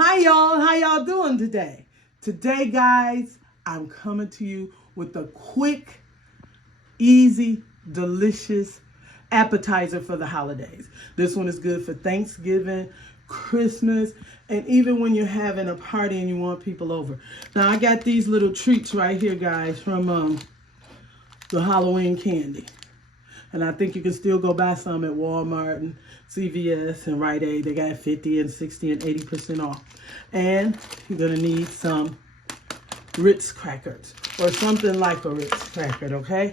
Hi y'all, how y'all doing today? Today guys, I'm coming to you with a quick, easy, delicious appetizer for the holidays. This one is good for Thanksgiving, Christmas, and even when you're having a party and you want people over. Now I got these little treats right here guys from the Halloween candy. And I think you can still go buy some at Walmart and CVS and Rite Aid. They got 50 and 60 and 80% off. And you're going to need some Ritz crackers or something like a Ritz cracker, okay?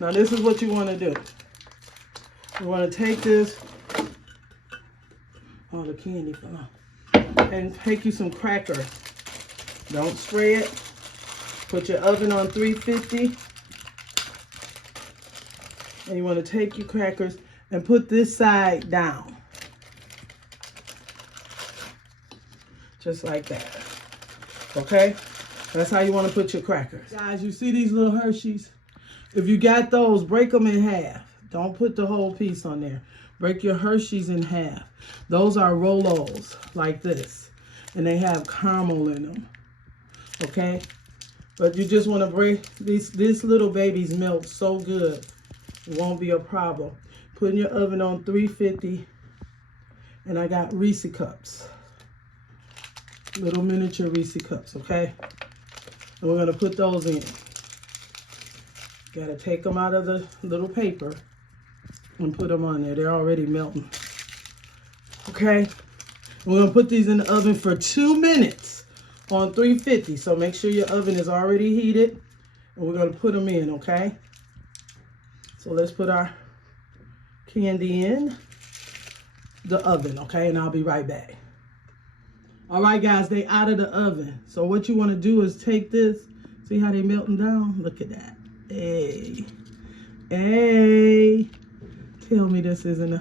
Now this is what you want to do. You want to take this, all the candy fell off, and take you some cracker. Don't spray it. Put your oven on 350. And you want to take your crackers and put this side down. Just like that. Okay? That's how you want to put your crackers. Guys, you see these little Hershey's? If you got those, break them in half. Don't put the whole piece on there. Break your Hershey's in half. Those are Rolos, like this. And they have caramel in them. Okay? But you just want to break this little baby's milk so good. It won't be a problem. Put in your oven on 350. And I got Resse cups. Little miniature Resse cups, okay? And we're going to put those in. Got to take them out of the little paper and put them on there. They're already melting. Okay? And we're going to put these in the oven for 2 minutes on 350. So make sure your oven is already heated. And we're going to put them in, okay? So let's put our candy in the oven, okay? And I'll be right back. All right, guys, they out of the oven. So what you want to do is take this. See how they melting down? Look at that. Hey. Hey. Tell me this isn't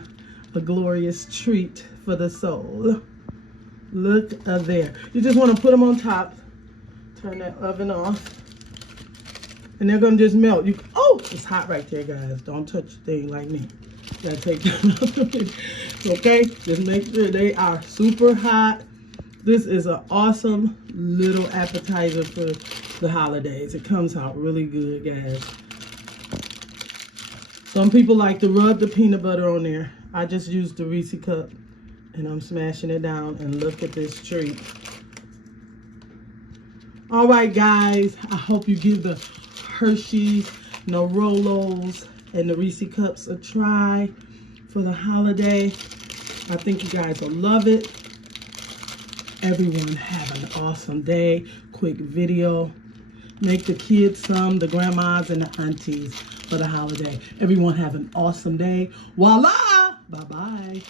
a glorious treat for the soul. Look there. You just want to put them on top. Turn that oven off. And they're going to just melt. Oh, it's hot right there, guys. Don't touch the thing like me. You got to take them out. Okay? Just make sure they are super hot. This is an awesome little appetizer for the holidays. It comes out really good, guys. Some people like to rub the peanut butter on there. I just used the Resse cup. And I'm smashing it down. And look at this treat. All right, guys. I hope you give the Hershey's, the Rolos, and the Resse cups a try for the holiday. I think you guys will love it. Everyone have an awesome day. Quick video. Make the kids some, the grandmas and the aunties for the holiday. Everyone have an awesome day. Voila! Bye-bye.